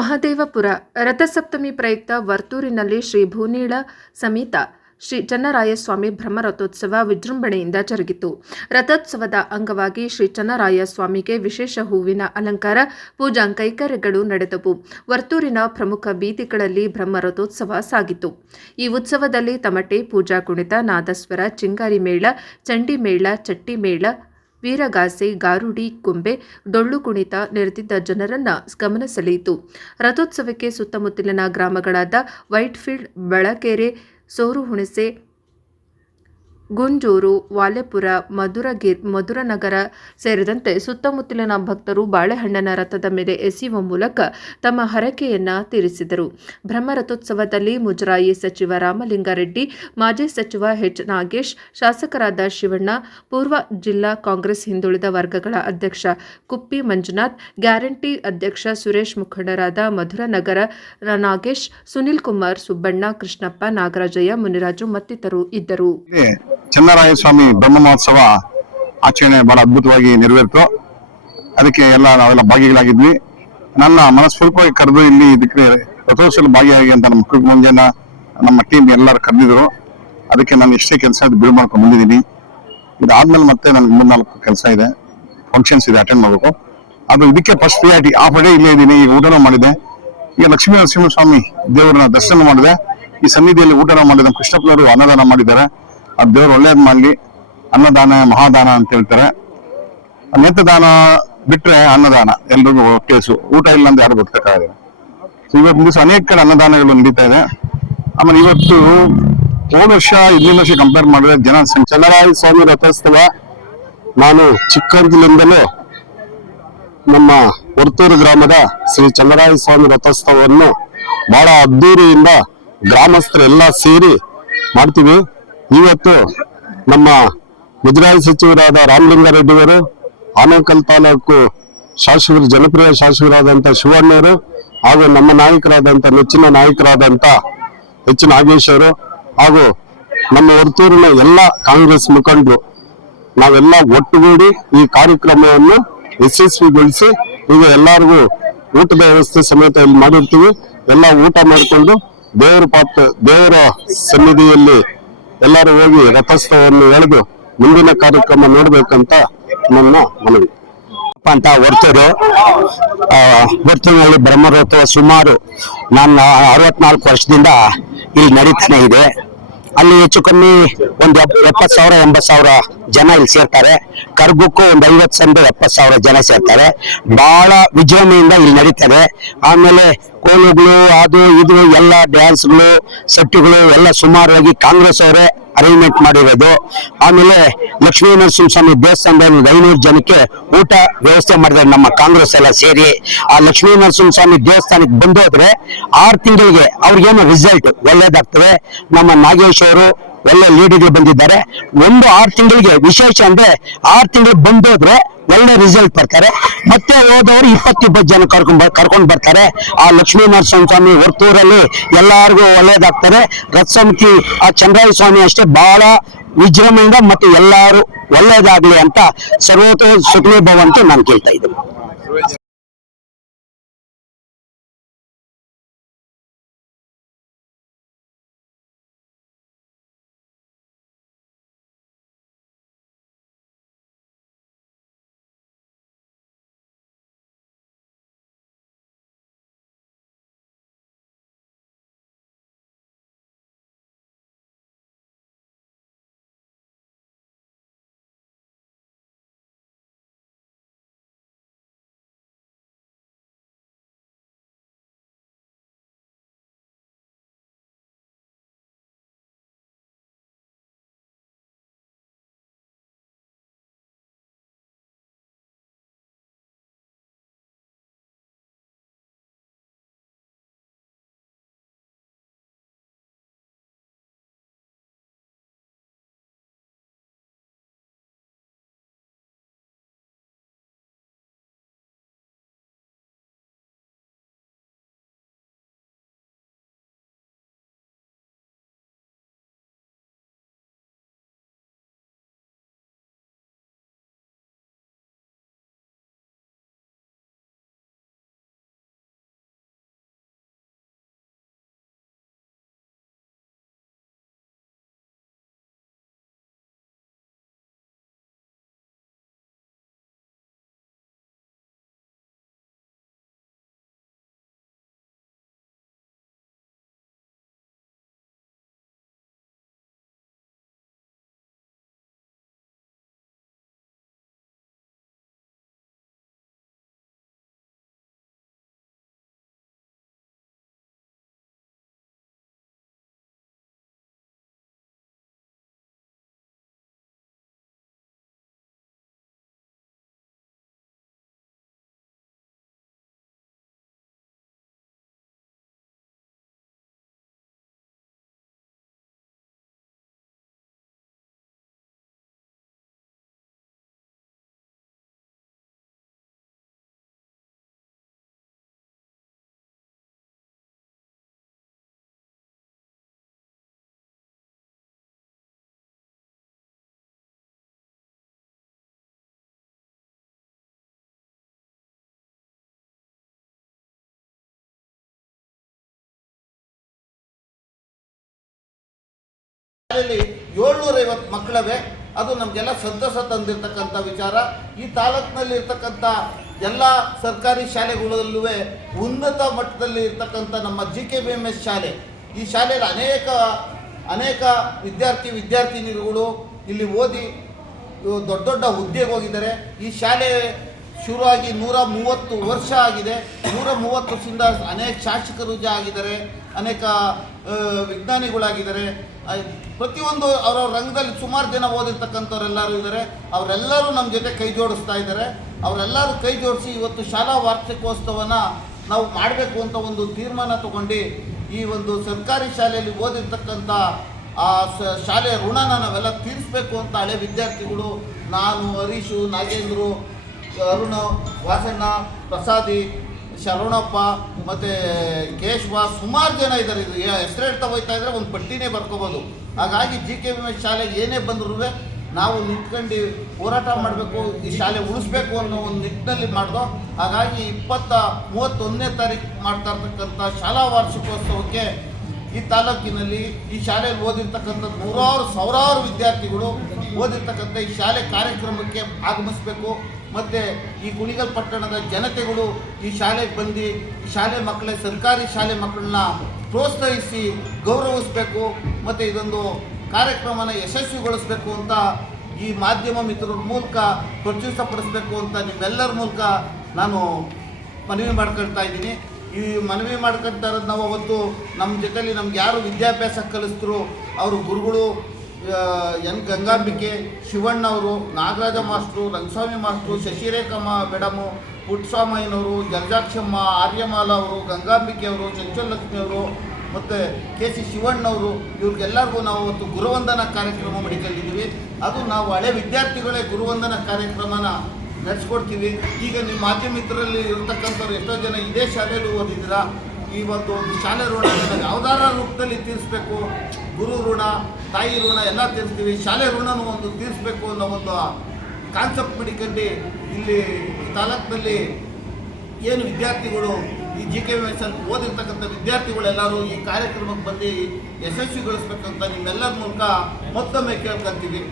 ಮಹದೇವಪುರ ರಥಸಪ್ತಮಿ ಪ್ರಯುಕ್ತ ವರ್ತೂರಿನಲ್ಲಿ ಶ್ರೀ ಭೂನೀಳ ಸಮೇತ ಶ್ರೀ ಚನ್ನರಾಯಸ್ವಾಮಿ ಬ್ರಹ್ಮರಥೋತ್ಸವ ವಿಜೃಂಭಣೆಯಿಂದ ಜರುಗಿತು. ರಥೋತ್ಸವದ ಅಂಗವಾಗಿ ಶ್ರೀ ಚನ್ನರಾಯ ಸ್ವಾಮಿಗೆ ವಿಶೇಷ ಹೂವಿನ ಅಲಂಕಾರ, ಪೂಜಾ ಕೈಂಕರ್ಯಗಳು ನಡೆದವು. ವರ್ತೂರಿನ ಪ್ರಮುಖ ಬೀದಿಗಳಲ್ಲಿ ಬ್ರಹ್ಮರಥೋತ್ಸವ ಸಾಗಿತು. ಈ ಉತ್ಸವದಲ್ಲಿ ತಮಟೆ, ಪೂಜಾ ಕುಣಿತ, ನಾದಸ್ವರ, ಚಿಂಗಾರಿ ಮೇಳ, ಚಂಡಿ ಮೇಳ, ಚಟ್ಟಿ ಮೇಳ, ವೀರಗಾಸೆ, ಗಾರುಡಿ, ಗೊಂಬೆ, ಡೊಳ್ಳು ಕುಣಿತ ನೆರೆದಿದ್ದ ಜನರನ್ನ ಗಮನ ಸೆಳೆಯಿತು. ರಥೋತ್ಸವಕ್ಕೆ ಸುತ್ತಮುತ್ತಲಿನ ಗ್ರಾಮಗಳಾದ ವೈಟ್ಫೀಲ್ಡ್, ಬಳಕೆರೆ, ಸೋರುಹುಣಸೆ, ಗುಂಜೂರು, ವಾಲೆಪುರ, ಮಧುರನಗರ ಸೇರಿದಂತೆ ಸುತ್ತಮುತ್ತಲಿನ ಭಕ್ತರು ಬಾಳೆಹಣ್ಣಿನ ರಥದ ಮೇಲೆ ಎಸೆಯುವ ಮೂಲಕ ತಮ್ಮ ಹರಕೆಯನ್ನ ತೀರಿಸಿದರು. ಬ್ರಹ್ಮರಥೋತ್ಸವದಲ್ಲಿ ಮುಜರಾಯಿ ಸಚಿವ ರಾಮಲಿಂಗಾರೆಡ್ಡಿ, ಮಾಜಿ ಸಚಿವ ಎಚ್. ನಾಗೇಶ್, ಶಾಸಕರಾದ ಶಿವಣ್ಣ, ಪೂರ್ವ ಜಿಲ್ಲಾ ಕಾಂಗ್ರೆಸ್ ಹಿಂದುಳಿದ ವರ್ಗಗಳ ಅಧ್ಯಕ್ಷ ಕುಪ್ಪಿ ಮಂಜುನಾಥ್, ಗ್ಯಾರಂಟಿ ಅಧ್ಯಕ್ಷ ಸುರೇಶ್, ಮುಖಂಡರಾದ ಮಧುರನಗರ ನಾಗೇಶ್, ಸುನಿಲ್ ಕುಮಾರ್, ಸುಬ್ಬಣ್ಣ, ಕೃಷ್ಣಪ್ಪ, ನಾಗರಾಜಯ್ಯ, ಮುನಿರಾಜು ಮತ್ತಿತರರು ಇದ್ದರು. ಚನ್ನರಾಯ ಸ್ವಾಮಿ ಬ್ರಹ್ಮ ಮಹೋತ್ಸವ ಆಚರಣೆ ಬಹಳ ಅದ್ಭುತವಾಗಿ ನೆರವೇರಿತು. ಅದಕ್ಕೆ ನಾವೆಲ್ಲ ಭಾಗಿಗಳಾಗಿದ್ವಿ. ನನ್ನ ಮನಸ್ಫೂರ್ತಿಯಾಗಿ ಕರೆದು ಇಲ್ಲಿ ಇದಕ್ಕೆ ರಥೋತ್ಸವ ಭಾಗಿಯಾಗಿ ಅಂತ ನಮ್ಮ ಕುಟುಂಬ ಮುಂಜಾನೆ ನಮ್ಮ ಟೀಮ್ ಎಲ್ಲರೂ ಕರೆದಿದ್ರು. ಅದಕ್ಕೆ ನಾನು ಇಷ್ಟೇ ಕೆಲಸ ಬಿಡು ಮಾಡ್ಕೊಂಡು ಬಂದಿದ್ದೀನಿ. ಇದಾದ್ಮೇಲೆ ಮತ್ತೆ ನನ್ಗೆ 3-4 ಕೆಲಸ ಇದೆ, ಫಂಕ್ಷನ್ಸ್ ಇದೆ, ಅಟೆಂಡ್ ಮಾಡಬೇಕು. ಅದು ಇದಕ್ಕೆ ಫಸ್ಟ್ ಪ್ರಿಯಾರಿಟಿ. ಆ ಪಡೆ ಇಲ್ಲೇ ಇದ್ದೀನಿ. ಈಗ ಊಟನೂ ಮಾಡಿದೆ. ಈಗ ಲಕ್ಷ್ಮೀ ನರಸಿಂಹಸ್ವಾಮಿ ದೇವರನ್ನ ದರ್ಶನ ಮಾಡಿದೆ. ಈ ಸನ್ನಿಧಿಯಲ್ಲಿ ಊಟನ ಮಾಡಿದೆ. ಕೃಷ್ಣಪ್ಪನವರು ಅನ್ನದಾನ ಮಾಡಿದ್ದಾರೆ. ಆ ದೇವರು ಒಳ್ಳೇದ್ ಮಾಡ್ಲಿ. ಅನ್ನದಾನ ಮಹಾದಾನ ಅಂತ ಹೇಳ್ತಾರೆ. ನೇತ್ರದಾನ ಬಿಟ್ರೆ ಅನ್ನದಾನ ಎಲ್ರಿಗೂ ಕೇಸು. ಊಟ ಇಲ್ಲ ಅಂತ ಯಾರು ಗೊತ್ತಾಗಲ್ಲ. ಇವತ್ತು ದಿವಸ ಅನೇಕ ಕಡೆ ಅನ್ನದಾನಗಳು ನಡೀತಾ ಇದೆ. ಆಮೇಲೆ ಇವತ್ತು ಹೋದ ವರ್ಷ 15 ವರ್ಷ ಕಂಪೇರ್ ಮಾಡಿದ್ರೆ ಜನ ಚನ್ನರಾಯ ಸ್ವಾಮಿ ರಥೋತ್ಸವ ನಾನು ಚಿಕ್ಕಂದಿನಿಂದಲೂ ನಮ್ಮ ವರ್ತೂರು ಗ್ರಾಮದ ಶ್ರೀ ಚನ್ನರಾಯ ಸ್ವಾಮಿ ರಥೋತ್ಸವವನ್ನು ಬಹಳ ಅದ್ದೂರಿಯಿಂದ ಗ್ರಾಮಸ್ಥರೆಲ್ಲ ಸೇರಿ ಮಾಡ್ತೀವಿ. ಇವತ್ತು ನಮ್ಮ ಮುಜರಾಯಿ ಸಚಿವರಾದ ರಾಮಲಿಂಗಾರೆಡ್ಡಿಯವರು, ಆನೇಕಲ್ ತಾಲೂಕು ಶಾಸಕರು, ಜನಪ್ರಿಯ ಶಾಸಕರಾದಂಥ ಶಿವಣ್ಣವರು, ಹಾಗೂ ನಮ್ಮ ನಾಯಕರಾದಂಥ ನೆಚ್ಚಿನ ನಾಯಕರಾದಂಥ ಎಚ್. ನಾಗೇಶ್ ಅವರು, ಹಾಗೂ ನಮ್ಮ ವರ್ತೂರಿನ ಎಲ್ಲ ಕಾಂಗ್ರೆಸ್ ಮುಖಂಡರು ನಾವೆಲ್ಲ ಒಟ್ಟುಗೂಡಿ ಈ ಕಾರ್ಯಕ್ರಮವನ್ನು ಯಶಸ್ವಿಗೊಳಿಸಿ ಈಗ ಎಲ್ಲರಿಗೂ ಊಟದ ವ್ಯವಸ್ಥೆ ಸಮೇತ ಇಲ್ಲಿ ಮಾಡಿರ್ತೀವಿ. ಎಲ್ಲ ಊಟ ಮಾಡಿಕೊಂಡು ದೇವರ ಸನ್ನಿಧಿಯಲ್ಲಿ ಎಲ್ಲರೂ ಹೋಗಿ ರಥೋತ್ಸವವನ್ನು ಎಳೆದು ಮುಂದಿನ ಕಾರ್ಯಕ್ರಮ ನೋಡ್ಬೇಕಂತ ನನ್ನ ಮನವಿ. ಅಂತ ವರ್ತೂರಿನಲ್ಲಿ ಬ್ರಹ್ಮರಥೋತ್ಸವ ಸುಮಾರು ನಾನು 64 ವರ್ಷದಿಂದ ಇಲ್ಲಿ ನಡೀತಾನೆ ಇದೆ. ಅಲ್ಲಿ ಹೆಚ್ಚು ಕಮ್ಮಿ ಒಂದು 70,000-80,000 ಜನ ಇಲ್ಲಿ ಸೇರ್ತಾರೆ. ಕರ್ಗಕ್ಕೂ ಒಂದು 50,000-70,000 ಜನ ಸೇರ್ತಾರೆ. ಬಹಳ ವಿಜೃಂಭಣೆಯಿಂದ ಇಲ್ಲಿ ನಡೀತಾರೆ. ಆಮೇಲೆ ಕೋಲುಗಳು, ಅದು ಇದು ಎಲ್ಲ ಡ್ಯಾನ್ಸ್ಗಳು, ಸೆಟ್ಟುಗಳು ಎಲ್ಲ ಸುಮಾರಾಗಿ ಕಾಂಗ್ರೆಸ್ ಅವರೇ ಅರೇಂಜ್ಮೆಂಟ್ ಮಾಡಿರೋದು. ಆಮೇಲೆ ಲಕ್ಷ್ಮೀ ನರಸಿಂಹಸ್ವಾಮಿ ದೇವಸ್ಥಾನದಲ್ಲಿ 500 ಜನಕ್ಕೆ ಊಟ ವ್ಯವಸ್ಥೆ ಮಾಡಿದ್ದಾರೆ ನಮ್ಮ ಕಾಂಗ್ರೆಸ್ ಎಲ್ಲ ಸೇರಿ. ಆ ಲಕ್ಷ್ಮೀ ನರಸಿಂಹಸ್ವಾಮಿ ದೇವಸ್ಥಾನಕ್ಕೆ ಬಂದೋದ್ರೆ 6 ತಿಂಗಳಿಗೆ ಅವ್ರಿಗೇನು ರಿಸಲ್ಟ್ ಒಳ್ಳೇದಾಗ್ತದೆ. ನಮ್ಮ ನಾಗೇಶ್ ಅವರು ಒಳ್ಳೆ ಲೀಡರ್ಗಳು ಬಂದಿದ್ದಾರೆ. 6 ತಿಂಗಳಿಗೆ ವಿಶೇಷ ಅಂದ್ರೆ 6 ತಿಂಗಳು ಬಂದೋದ್ರೆ ಒಳ್ಳೆ ರಿಸಲ್ಟ್ ಬರ್ತಾರೆ. ಮತ್ತೆ ಹೋದವರು 20 ಜನ ಕರ್ಕೊಂಡು ಬರ್ತಾರೆ. ಆ ಲಕ್ಷ್ಮೀ ನರಸಿಂಹಸ್ವಾಮಿ ವರ್ತೂರಲ್ಲಿ ಎಲ್ಲಾರ್ಗು ಒಳ್ಳೇದಾಗ್ತಾರೆ. ರಥ ಸಮಿತಿ ಆ ಚನ್ನರಾಯ ಸ್ವಾಮಿ ಅಷ್ಟೇ ಬಹಳ ವಿಜೃಂಭಣೆಯಿಂದ ಮತ್ತೆ ಎಲ್ಲಾರು ಒಳ್ಳೇದಾಗ್ಲಿ ಅಂತ ಸರ್ವತೋ ಸುಖನೇ ಭವಂತು ನಾನು ಕೇಳ್ತಾ ಇದ್ದೀನಿ. ಶಾಲೆಯಲ್ಲಿ 750 ಮಕ್ಕಳವೆ. ಅದು ನಮಗೆಲ್ಲ ಸಂತಸ ತಂದಿರತಕ್ಕಂಥ ವಿಚಾರ. ಈ ತಾಲೂಕಿನಲ್ಲಿ ಇರ್ತಕ್ಕಂಥ ಎಲ್ಲ ಸರ್ಕಾರಿ ಶಾಲೆಗಳಲ್ಲೂ ಉನ್ನತ ಮಟ್ಟದಲ್ಲಿ ಇರ್ತಕ್ಕಂಥ ನಮ್ಮ GKBMS ಶಾಲೆ, ಈ ಶಾಲೆಯಲ್ಲಿ ಅನೇಕ ವಿದ್ಯಾರ್ಥಿನಿಗಳು ಇಲ್ಲಿ ಓದಿ ದೊಡ್ಡ ದೊಡ್ಡ ಹುದ್ದೆಗೆ ಹೋಗಿದ್ದಾರೆ. ಈ ಶಾಲೆ ಶುರುವಾಗಿ 130 ವರ್ಷ ಆಗಿದೆ. 130 ವರ್ಷದಿಂದ ಅನೇಕ ಶಾಸಕರು ಆಗಿದ್ದಾರೆ, ಅನೇಕ ವಿಜ್ಞಾನಿಗಳಾಗಿದ್ದಾರೆ. ಪ್ರತಿಯೊಂದು ಅವರವ್ರ ರಂಗದಲ್ಲಿ ಸುಮಾರು ಜನ ಓದಿರ್ತಕ್ಕಂಥವ್ರೆಲ್ಲರೂ ಇದ್ದಾರೆ. ಅವರೆಲ್ಲರೂ ನಮ್ಮ ಜೊತೆ ಕೈ ಜೋಡಿಸ್ತಾ ಇದ್ದಾರೆ. ಅವರೆಲ್ಲರೂ ಕೈ ಜೋಡಿಸಿ ಇವತ್ತು ಶಾಲಾ ವಾರ್ಷಿಕೋತ್ಸವನ ನಾವು ಮಾಡಬೇಕು ಅಂತ ಒಂದು ತೀರ್ಮಾನ ತಗೊಂಡು ಈ ಒಂದು ಸರ್ಕಾರಿ ಶಾಲೆಯಲ್ಲಿ ಓದಿರ್ತಕ್ಕಂಥ ಆ ಶಾಲೆಯ ಋಣನ ನಾವೆಲ್ಲ ತೀರಿಸಬೇಕು ಅಂತ ಹಳೆ ವಿದ್ಯಾರ್ಥಿಗಳು, ನಾನು, ಹರೀಶು, ನಾಗೇಂದ್ರು, ಅರುಣ, ವಾಸಣ್ಣ, ಪ್ರಸಾದಿ, ಶರಣಪ್ಪ ಮತ್ತು ಕೇಶವ, ಸುಮಾರು ಜನ ಇದ್ದಾರೆ. ಇದು ಹೆಸರು ಹೇಳ್ತಾ ಹೋಗ್ತಾ ಇದ್ದರೆ ಒಂದು ಪಟ್ಟಿನೇ ಬರ್ಕೋಬೋದು. ಹಾಗಾಗಿ GKBMS ಶಾಲೆಗೆ ಏನೇ ಬಂದರೂ ನಾವು ನಿಂತ್ಕೊಂಡು ಹೋರಾಟ ಮಾಡಬೇಕು, ಈ ಶಾಲೆ ಉಳಿಸ್ಬೇಕು ಅನ್ನೋ ಒಂದು ನಿಟ್ಟಿನಲ್ಲಿ ಮಾಡ್ದೋ. ಹಾಗಾಗಿ 31ನೇ ತಾರೀಕು ಮಾಡ್ತಾ ಇರ್ತಕ್ಕಂಥ ಶಾಲಾ ವಾರ್ಷಿಕೋತ್ಸವಕ್ಕೆ ಈ ತಾಲೂಕಿನಲ್ಲಿ ಈ ಶಾಲೆಯಲ್ಲಿ ಓದಿರ್ತಕ್ಕಂಥ ಸಾವಿರಾರು ವಿದ್ಯಾರ್ಥಿಗಳು ಓದಿರ್ತಕ್ಕಂಥ ಈ ಶಾಲೆ ಕಾರ್ಯಕ್ರಮಕ್ಕೆ ಆಗಮಿಸಬೇಕು. ಮತ್ತು ಈ ಕುಣಿಗಲ್ ಪಟ್ಟಣದ ಜನತೆಗಳು ಈ ಶಾಲೆಗೆ ಬಂದು ಈ ಶಾಲೆ ಮಕ್ಕಳೇ ಸರ್ಕಾರಿ ಶಾಲೆ ಮಕ್ಕಳನ್ನ ಪ್ರೋತ್ಸಾಹಿಸಿ ಗೌರವಿಸಬೇಕು ಮತ್ತು ಇದೊಂದು ಕಾರ್ಯಕ್ರಮನ ಯಶಸ್ವಿಗೊಳಿಸಬೇಕು ಅಂತ ಈ ಮಾಧ್ಯಮ ಮಿತ್ರರ ಮೂಲಕ ಪ್ರಚುರಪಡಿಸಬೇಕು ಅಂತ ನಿಮ್ಮೆಲ್ಲರ ಮೂಲಕ ನಾನು ಮನವಿ ಮಾಡ್ಕೊಳ್ತಾ ಇದ್ದೀನಿ. ಈ ಮನವಿ ಮಾಡ್ಕೊಳ್ತಾ ಇರೋದು ನಾವು ಅವತ್ತು ನಮ್ಮ ಜೊತೆಲಿ ನಮ್ಗೆ ಯಾರು ವಿದ್ಯಾಭ್ಯಾಸ ಕಲಿಸಿದ್ರು ಅವರು ಗುರುಗಳು ಎನ್ ಗಂಗಾಂಬಿಕೆ, ಶಿವಣ್ಣವರು, Nagaraja master, Rangaswami master, Shashirekhamma madam, ಪುಟ್ಟಸ್ವಾಮಯ್ಯನವರು, ಜಲಜಾಕ್ಷಮ್ಮ, ಆರ್ಯಮಾಲ ಅವರು, ಗಂಗಾಂಬಿಕೆ ಅವರು, ಚಂಚಲಕ್ಷ್ಮಿ ಅವರು ಮತ್ತು KC ಶಿವಣ್ಣವರು, ಇವ್ರಿಗೆಲ್ಲರಿಗೂ ನಾವು ಅವತ್ತು ಗುರುವಂದನಾ ಕಾರ್ಯಕ್ರಮ ಮಾಡಿಕೊಂಡಿದ್ದೀವಿ. ಅದು ನಾವು ಹಳೆ ವಿದ್ಯಾರ್ಥಿಗಳೇ ಗುರುವಂದನಾ ಕಾರ್ಯಕ್ರಮನ ನಡೆಸ್ಕೊಡ್ತೀವಿ. ಈಗ ನಿಮ್ಮ ಮಾಧ್ಯಮ ಮಿತ್ರರಲ್ಲಿ ಇರ್ತಕ್ಕಂಥವ್ರು ಎಷ್ಟೋ ಜನ ಇದೇ ಶಾಲೆಯಲ್ಲಿ ಓದಿದ್ದೀರಾ. ಈ ಒಂದು ಶಾಲೆ ಋಣ ಯಾವುದಾರ ರೂಪದಲ್ಲಿ ತೀರಿಸ್ಬೇಕು. ಗುರು ಋಣ, ತಾಯಿ ಋಣ ಎಲ್ಲ ತೀರಿಸ್ತೀವಿ. ಶಾಲೆ ಋಣನೂ ಒಂದು ತೀರಿಸ್ಬೇಕು ಅನ್ನೋ ಒಂದು ಕಾನ್ಸೆಪ್ಟ್ ಮಾಡಿಕೊಂಡು ಇಲ್ಲಿ ತಾಲೂಕಿನಲ್ಲಿ ಏನು ವಿದ್ಯಾರ್ಥಿಗಳು ಈ GKBMS ಅಲ್ಲಿ ಓದಿರ್ತಕ್ಕಂಥ ವಿದ್ಯಾರ್ಥಿಗಳೆಲ್ಲರೂ ಈ ಕಾರ್ಯಕ್ರಮಕ್ಕೆ ಬಂದು ಯಶಸ್ವಿಗೊಳಿಸ್ಬೇಕಂತ ನಿಮ್ಮೆಲ್ಲರ ಮೂಲಕ ಮತ್ತೊಮ್ಮೆ ಕೇಳ್ಕೊತೀವಿ.